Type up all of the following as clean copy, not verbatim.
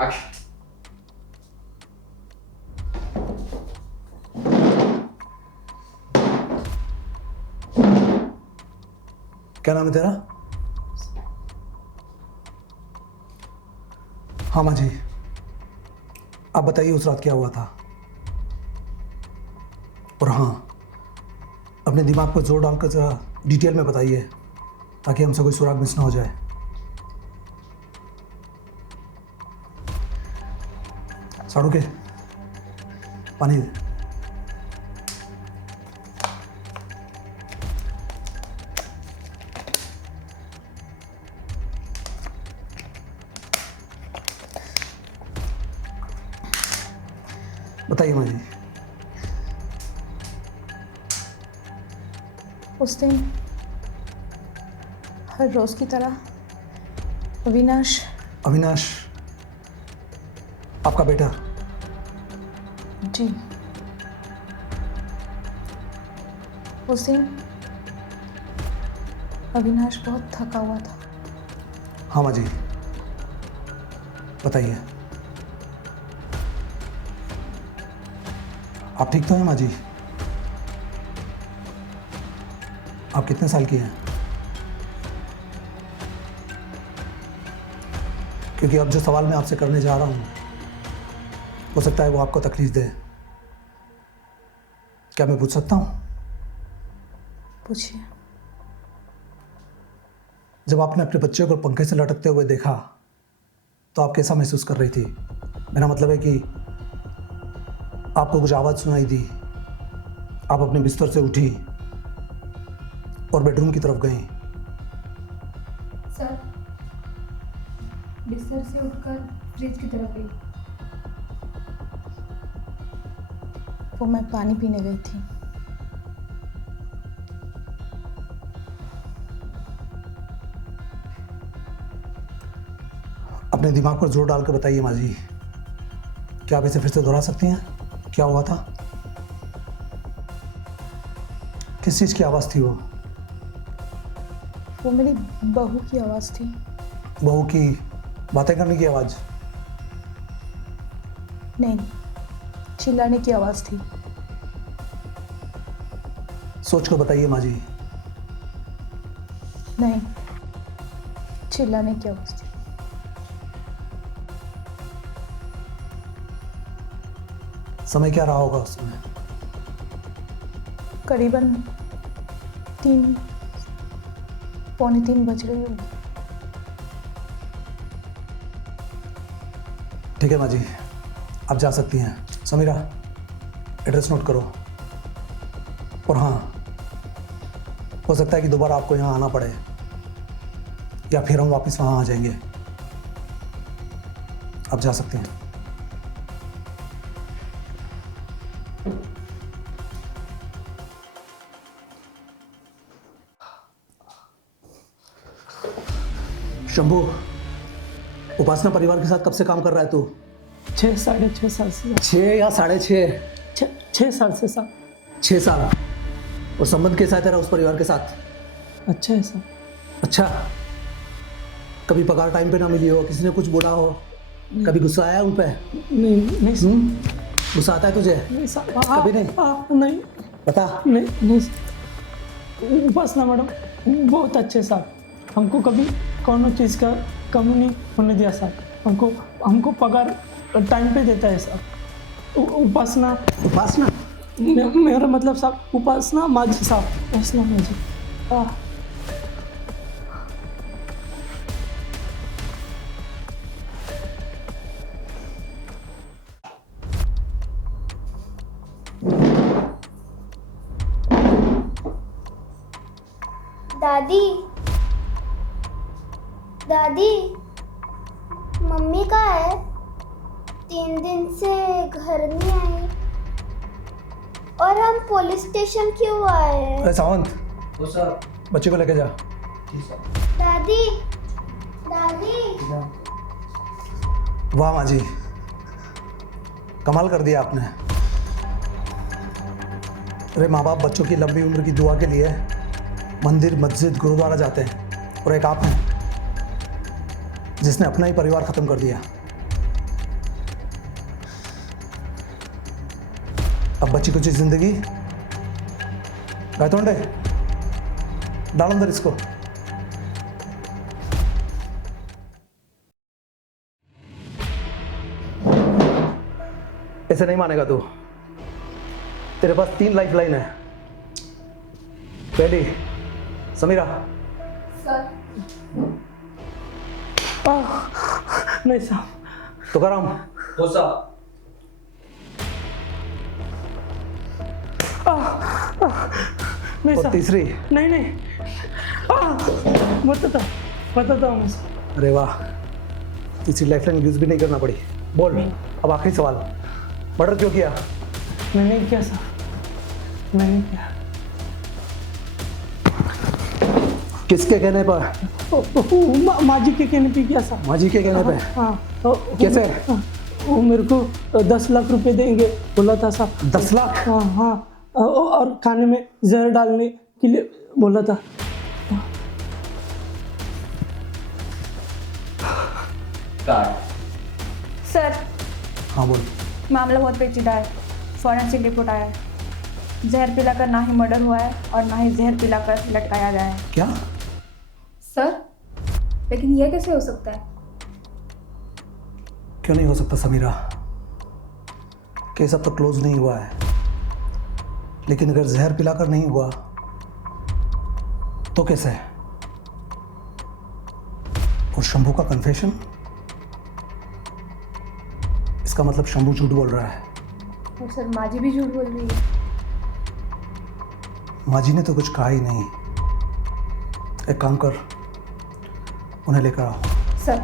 Action. क्या नाम है तेरा? हाँ माँ जी, आप बताइए उस रात क्या हुआ था। और हाँ, अपने दिमाग पर जोर डालकर जरा डिटेल में बताइए ताकि हमसे कोई सुराग मिस ना हो जाए। साड़ू के पानी दे। बताइए माँ जी। उस दिन हर रोज की तरह अविनाश अविनाश आपका बेटा? जी, उस दिन अविनाश बहुत थका हुआ था। हाँ माँ जी, बताइए। आप ठीक तो हैं माँ जी? आप कितने साल की हैं? क्योंकि अब जो सवाल मैं आपसे करने जा रहा हूँ हो सकता है वो आपको तकलीफ दे। क्या मैं पूछ सकता हूँ? पूछिए। जब आपने अपने बच्चे को पंखे से लटकते हुए देखा तो आप कैसा महसूस कर रही थी? मेरा मतलब है कि आपको कुछ आवाज़ सुनाई दी, आप अपने बिस्तर से उठी और बेडरूम की तरफ गई। सर, बिस्तर से उठकर फ्रिज की तरफ गई। वो मैं पानी पीने गई थी। अपने दिमाग पर जोर डालकर बताइए माँ जी, क्या आप इसे फिर से दोहरा सकती हैं? क्या हुआ था? किस चीज़ की आवाज़ थी वो मेरी बहू की आवाज़ थी। बहू की बातें करने की आवाज़? नहीं, चिल्लाने की आवाज़ थी। सोच कर बताइए माँ जी। नहीं, चिल्लाने की आवाज़ थी। समय क्या रहा होगा उस समय? करीबन 3 पौने 3 बज रही होगी। ठीक है माँ जी, आप जा सकती हैं। समीरा, एड्रेस नोट करो। और हाँ, हो सकता है कि दोबारा आपको यहाँ आना पड़े या फिर हम वापस वहाँ आ जाएंगे। आप जा सकते हैं। शंभू, उपासना परिवार के साथ कब से काम कर रहा है तू? 6-6.5 साल से 6 या 6.5? 6 साल से साहब। 6 साल। और संबंध कैसा है तेरा उस परिवार के साथ? अच्छा है साहब। अच्छा, कभी पगार टाइम पे ना मिली हो, किसी ने कुछ बोला हो, कभी गुस्सा आया उन पे? नहीं साहब। गुस्सा आता है तुझे? नहीं साहब। कभी नहीं? नहीं बता। नहीं उपासना मैडम बहुत अच्छे साहब, हमको कभी कोनो चीज़ का कमी नहीं होने दिया साहब। हमको पगार टाइम पे देता है साहब। उपासना मेरा मतलब साहब उपासना माझी साहब, उपासना माझी। दादी, दादी, मम्मी कहाँ है? 3 दिन से घर नहीं आई और हम पुलिस स्टेशन क्यों आए हैं? अरे सावंत, वो सर। बच्चे को लेके जा। जी सर। दादी, दादी, वाह माँ जी, कमाल कर दिया आपने। अरे माँ बाप बच्चों की लंबी उम्र की दुआ के लिए मंदिर, मस्जिद, गुरुद्वारा जाते हैं और एक आप हैं जिसने अपना ही परिवार खत्म कर दिया। अब बची कुछ जिंदगी। गायतोंडे, डाल अंदर इसको। ऐसे नहीं मानेगा तू। तेरे पास 3 लाइफ लाइन है। पहली, समीरा। सर नहीं साहब। तुकाराम। हो साहब। नहीं और साहब। तीसरी। नहीं नहीं बताता हूँ मैं साहब। अरे वाह, तीसरी लाइफ लाइन यूज भी नहीं करना पड़ी। बोल, अब आखिरी सवाल, मर्डर क्यों किया? मैंने नहीं किया साहब, मैंने किया। किसके कहने पर? माँ जी के कहने पे किया साहब। माँ जी के कहने पे? हाँ। कैसे? वो मेरे को 10 लाख रुपए देंगे बोला था साहब। 10 लाख? हाँ हाँ, और खाने में जहर डालने के लिए बोला था। सर, हाँ बोल। मामला बहुत पेचीदा है। फॉरेंसिक रिपोर्ट आया है। जहर पिलाकर ना ही मर्डर हुआ है और ना ही जहर पिलाकर लटकाया गया है। क्या? सर, लेकिन यह कैसे हो सकता है? क्यों नहीं हो सकता समीरा? केस अब तक क्लोज नहीं हुआ है, लेकिन अगर जहर पिलाकर नहीं हुआ तो कैसे? और शंभू का कन्फेशन? इसका मतलब शंभू झूठ बोल रहा है। और सर, माँ जी भी झूठ बोल रही है। माँ जी ने तो कुछ कहा ही नहीं। एक काम कर, उन्हें लेकर आओ। सर,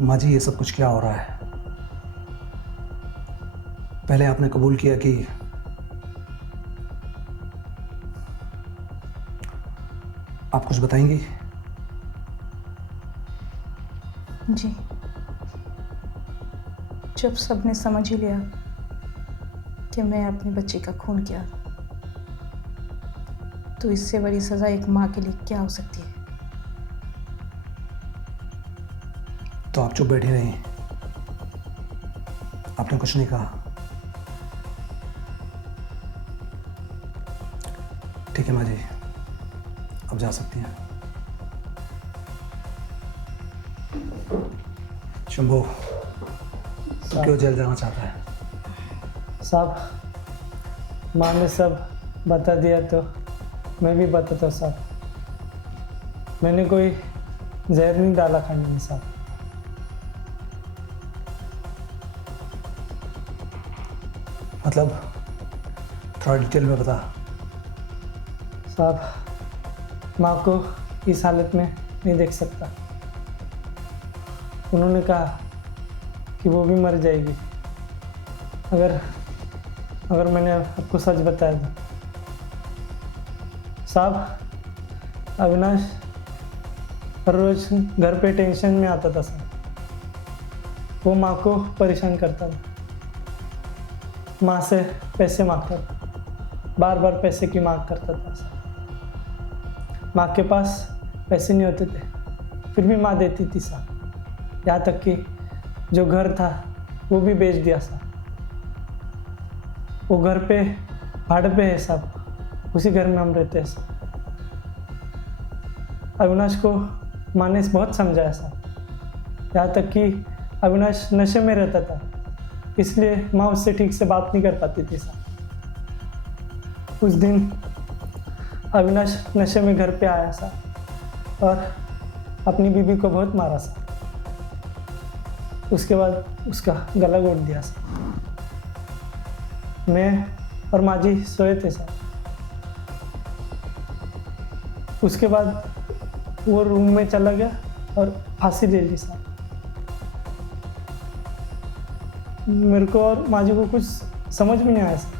माँ जी, ये सब कुछ क्या हो रहा है? पहले आपने कबूल किया कि आप कुछ बताएंगी। जी, जब सबने समझ ही लिया कि मैं अपनी बच्ची का खून किया, तो इससे बड़ी सज़ा एक माँ के लिए क्या हो सकती है? तो आप चुप बैठी रही, आपने कुछ नहीं कहा। ठीक है माँ जी, अब जा सकती हैं। शंभू, तू क्यों जेल जाना चाहता है? साहब, माँ ने सब बता दिया तो मैं भी बताता साहब। मैंने कोई जहर नहीं डाला खाने में साहब। मतलब थोड़ा डिटेल में बता। साहब, माँ को इस हालत में नहीं देख सकता। उन्होंने कहा कि वो भी मर जाएगी अगर मैंने आपको सच बताया था। साहब, अविनाश हर रोज घर पे टेंशन में आता था साहब। वो माँ को परेशान करता था, माँ से पैसे मांगता था, बार बार पैसे की मांग करता था साहब। माँ के पास पैसे नहीं होते थे, फिर भी माँ देती थी साहब। यहाँ तक कि जो घर था वो भी बेच दिया साहब। वो घर पे भाड़े पे है साहब, उसी घर में हम रहते हैं साहब। अविनाश को माँ ने बहुत समझाया साहब। यहाँ तक कि अविनाश नशे में रहता था, इसलिए माँ उससे ठीक से बात नहीं कर पाती थी साहब। उस दिन अविनाश नशे में घर पे आया साहब और अपनी बीबी को बहुत मारा साहब। उसके बाद उसका गला घोट दिया साहब। मैं और माँ जी सोए थे साहब। उसके बाद वो रूम में चला गया और फांसी ले ली साहब। मेरे को और माँ जी को कुछ समझ में नहीं आया साहब।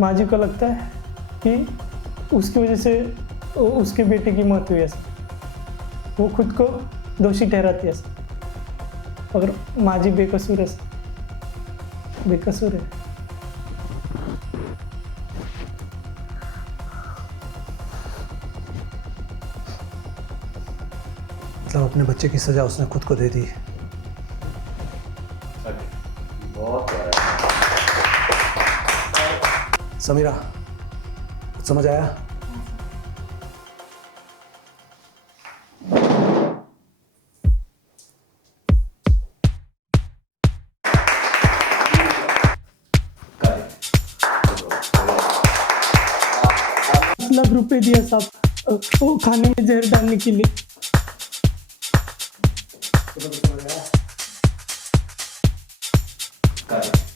माँ जी को लगता है कि उसकी वजह से उसके बेटे की मौत हुई है साहब। वो खुद को दोषी ठहराती है साहब, मगर माँ जी बेकसूर है साहब, बेकसूर है। मतलब अपने बच्चे की सजा उसने खुद को दे दी। समीरा, कुछ समझ आया? ₹10 लाख दिया साहब, वो खाने में जहर डालने के लिए। Got it.